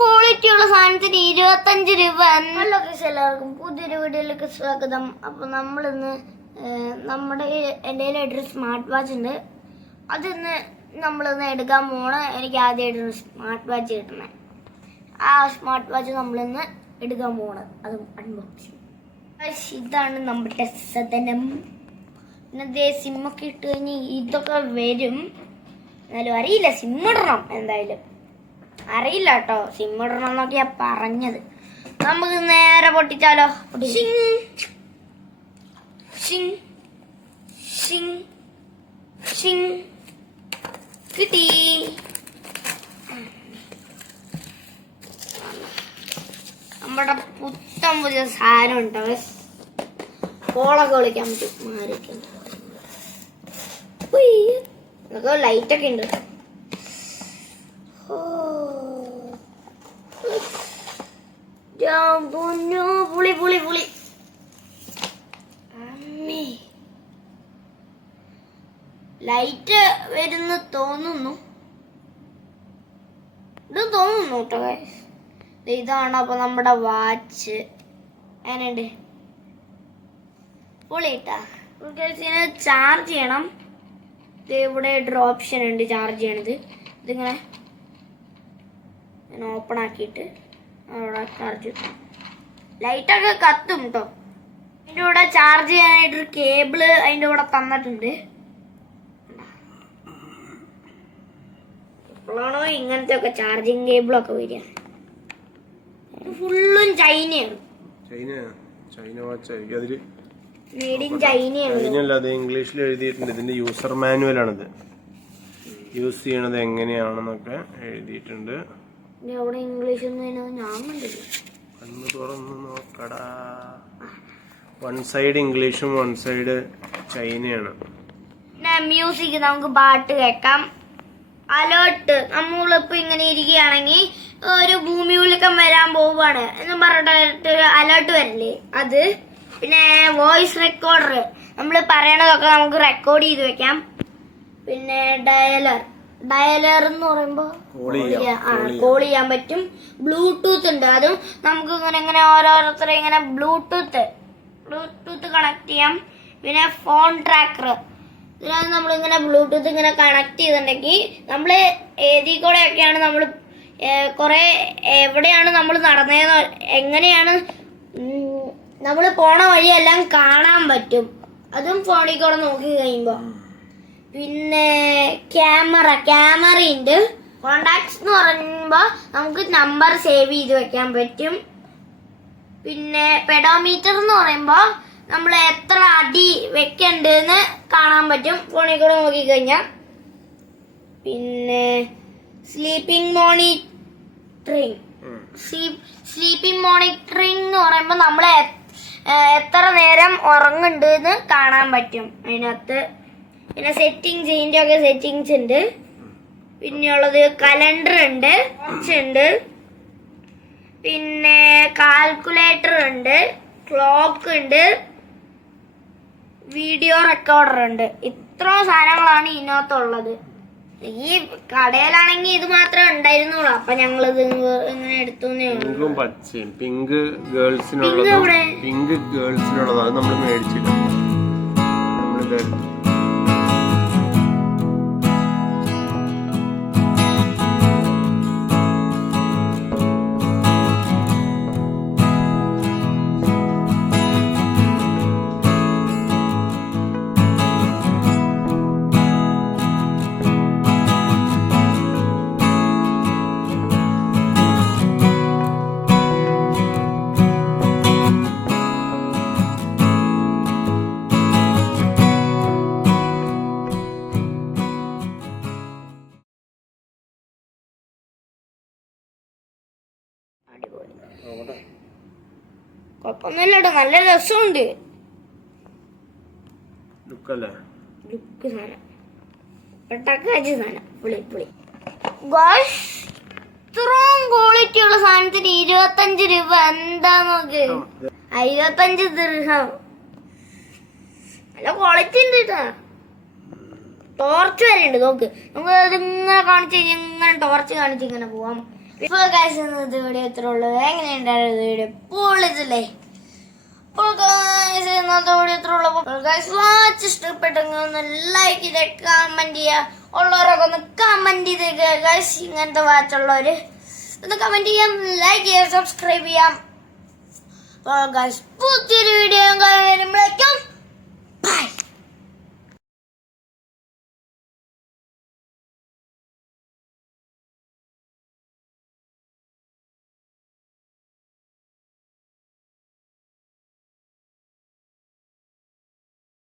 ക്വാളിറ്റിയുള്ള സാധനത്തിന് 25 രൂപ. എല്ലാവർക്കും പുതിയൊരു വീഡിയോയിലേക്ക് സ്വാഗതം. അപ്പൊ നമ്മളിന്ന് എൻ്റെ ഒരു സ്മാർട്ട് വാച്ച് ഉണ്ട്. അതിന്ന് നമ്മളിന്ന് എടുക്കാൻ പോണ. എനിക്ക് ആദ്യമായിട്ടൊരു സ്മാർട്ട് വാച്ച് കിട്ടണേ. ആ സ്മാർട്ട് വാച്ച് നമ്മളിന്ന് എടുക്കാൻ പോണ. അത് അൺബോക്സിങ്. ഇതാണ് നമ്മുടെ സദനം. പിന്നെ സിമ്മൊക്കെ ഇട്ട് കഴിഞ്ഞ് ഇതൊക്കെ വരും. എന്നാലും അറിയില്ല, സിമ്മിടണം. എന്തായാലും അറിയില്ല കേട്ടോ, സിമ്മിടണം എന്നൊക്കെയാ പറഞ്ഞത്. നമുക്ക് നേരെ പൊട്ടിച്ചാലോ. കിട്ടി. നമ്മുടെ പുത്തൻ പുതിയ സാധനം ഉണ്ടോ. കോളൊക്കെ വിളിക്കാൻ പറ്റും. മാറിക്കാൻ ലൈറ്റൊക്കെ ഉണ്ട്. പുളി പുളി പുളി അമ്മേ, ലൈറ്റ് വരുന്ന തോന്നുന്നു. ഇത് തോന്നുന്നു കേട്ടോ. ഇതാണ് അപ്പൊ നമ്മുടെ വാച്ച്. അങ്ങനെയുണ്ട്. പൊളിട്ടാ. ചാർജ് ചെയ്യണം. ഇവിടെ ഒരു ഓപ്ഷൻ ഉണ്ട് ചാർജ് ചെയ്യണത്. ഇതിങ്ങനെ ഓപ്പൺ ആക്കിയിട്ട് അവിടെ ചാർജ്. ലൈറ്റൊക്കെ കത്തും കേട്ടോ. അതിൻ്റെ കൂടെ ചാർജ് ചെയ്യാനായിട്ടൊരു കേബിള് അതിൻ്റെ കൂടെ തന്നിട്ടുണ്ട്. എപ്പോഴാണോ ഇങ്ങനത്തെ ഒക്കെ ചാർജിങ് കേബിളൊക്കെ വരിക. ഫുള്ളും ചൈനയാണ്. മെയ്ഡ് ഇൻ ചൈനയാണ്. ഇംഗ്ലീഷിൽ എഴുതിയിട്ടുണ്ട്. ഇതിന്റെ യൂസർ മാനുവൽ ആണിത്. യൂസ് ചെയ്യണത് എങ്ങനെയാണെന്നൊക്കെ എഴുതിയിട്ടുണ്ട്. അവിടെ ഇംഗ്ലീഷ് ഒന്നും ഞാൻ കണ്ടില്ല. ഒന്ന് തുറന്ന് നോക്കടാ. വൺ സൈഡ് ഇംഗ്ലീഷും വൺ സൈഡ് ചൈനയാണ്. പിന്നെ മ്യൂസിക്, നമുക്ക് പാട്ട് കേൾക്കാം. അലേർട്ട്, നമ്മളിപ്പോ ഇങ്ങനെ ഇരിക്കുകയാണെങ്കിൽ ഒരു ഭൂമികുലുക്കം വരാൻ പോവാണ് എന്ന് പറഞ്ഞിട്ട് അലേർട്ട് വരില്ലേ, അത്. പിന്നെ വോയിസ് റെക്കോർഡർ, നമ്മൾ പറയണതൊക്കെ നമുക്ക് റെക്കോർഡ് ചെയ്ത് വെക്കാം. പിന്നെ ഡയലർ എന്ന് പറയുമ്പോൾ കോൾ ചെയ്യാൻ പറ്റും. ബ്ലൂടൂത്ത് ഉണ്ട്. അതും നമുക്ക് ഇങ്ങനെ ഓരോരുത്തരെ ഇങ്ങനെ ബ്ലൂടൂത്ത് കണക്ട് ചെയ്യാം. പിന്നെ ഫോൺ ട്രാക്കർ, ഇതിനകത്ത് നമ്മളിങ്ങനെ ബ്ലൂടൂത്ത് ഇങ്ങനെ കണക്ട് ചെയ്തിട്ടുണ്ടെങ്കിൽ നമ്മൾ ഏതിൽ കൂടെയൊക്കെയാണ് നമ്മൾ കുറെ എവിടെയാണ് നമ്മൾ നടന്നതെന്ന്, എങ്ങനെയാണ് നമ്മൾ പോണ വഴിയെല്ലാം കാണാൻ പറ്റും. അതും ഫോണിൽ കൂടെ നോക്കി കഴിയുമ്പോൾ. പിന്നെ ക്യാമറയുണ്ട്. കോണ്ടാക്ട്സ് എന്ന് പറയുമ്പോൾ നമുക്ക് നമ്പർ സേവ് ചെയ്ത് വെക്കാൻ പറ്റും. പിന്നെ പെഡോമീറ്റർ എന്ന് പറയുമ്പോൾ നമ്മൾ എത്ര അടി വെക്കണ്ടെന്ന് കാണാൻ പറ്റും ഫോണിൽ കൂടെ നോക്കിക്കഴിഞ്ഞാൽ. പിന്നെ സ്ലീപ്പിംഗ് മോണിറ്ററിംഗ് എന്ന് പറയുമ്പോൾ നമ്മൾ എത്ര നേരം ഉറങ്ങുന്നുണ്ട് എന്ന് കാണാൻ പറ്റും അതിനകത്ത്. പിന്നെ സെറ്റിങ്സ്, ഇതിൻ്റെ ഒക്കെ സെറ്റിങ്സ് ഉണ്ട്. പിന്നെയുള്ളത് കലണ്ടർ ഉണ്ട്, വാച്ച് ഉണ്ട്, പിന്നെ കാൽക്കുലേറ്റർ ഉണ്ട്, ക്ലോക്ക് ഉണ്ട്, വീഡിയോ റെക്കോർഡർ ഉണ്ട്. ഇത്ര സാധനങ്ങളാണ് ഇതിനകത്തുള്ളത്. ഈ കടയിലാണെങ്കിൽ ഇത് മാത്രമേ ഉണ്ടായിരുന്നുള്ളൂ. അപ്പൊ ഞങ്ങളിത് ഇങ്ങനെ എടുത്തുന്നേ ഉള്ളൂ. പിങ്ക് ഗേൾസിനുള്ളത് അത് നമ്മൾ മേടിച്ചില്ല. നമ്മളിതെടുത്തു. കുഴപ്പമൊന്നുമില്ല, നല്ല രസമുണ്ട്. ലുക്ക് സാധനം പെട്ടക്കാച്ച സാധനം. പുളി ഇത്രയും ക്വാളിറ്റി ഉള്ള സാധനത്തിന് 25 രൂപ. എന്താ നോക്ക്, 25 ദിർഹം. നല്ല ക്വാളിറ്റി ഉണ്ട് കേട്ടോ. ടോർച്ച് വരെ ഉണ്ട് നോക്ക്. നമുക്ക് അതിങ്ങനെ കാണിച്ച് കഴിഞ്ഞാൽ ഇങ്ങനെ ടോർച്ച് കാണിച്ച് ഇങ്ങനെ പോവാം. ഇപ്പോൾ ഗൈസ് ഇത് വീഡിയോ എത്ര ഉള്ളൂ. എങ്ങനെയുണ്ടായിരുന്നു വീഡിയോ? പൊളിച്ചല്ലേ? അപ്പോൾ ഗൈസ് ഇന്നത്തെ വീഡിയോ എത്ര ഉള്ളൂ. ഗൈസ് വാച്ച് ഇഷ്ടപ്പെട്ടെങ്കിൽ ഒന്ന് ലൈക്ക് ചെയ്ത് കമന്റ് ചെയ്യുക. ഉള്ളവരൊക്കെ ഒന്ന് കമന്റ് ചെയ്തേക്കുക ഗൈസ്. ഇങ്ങനത്തെ വാച്ചുള്ളവര് ഒന്ന് കമന്റ് ചെയ്യാം, ലൈക്ക് ചെയ്യാം, സബ്സ്ക്രൈബ് ചെയ്യാം. അപ്പോൾ ഗൈസ് പുതിയൊരു വീഡിയോ വരുമ്പോഴേക്കും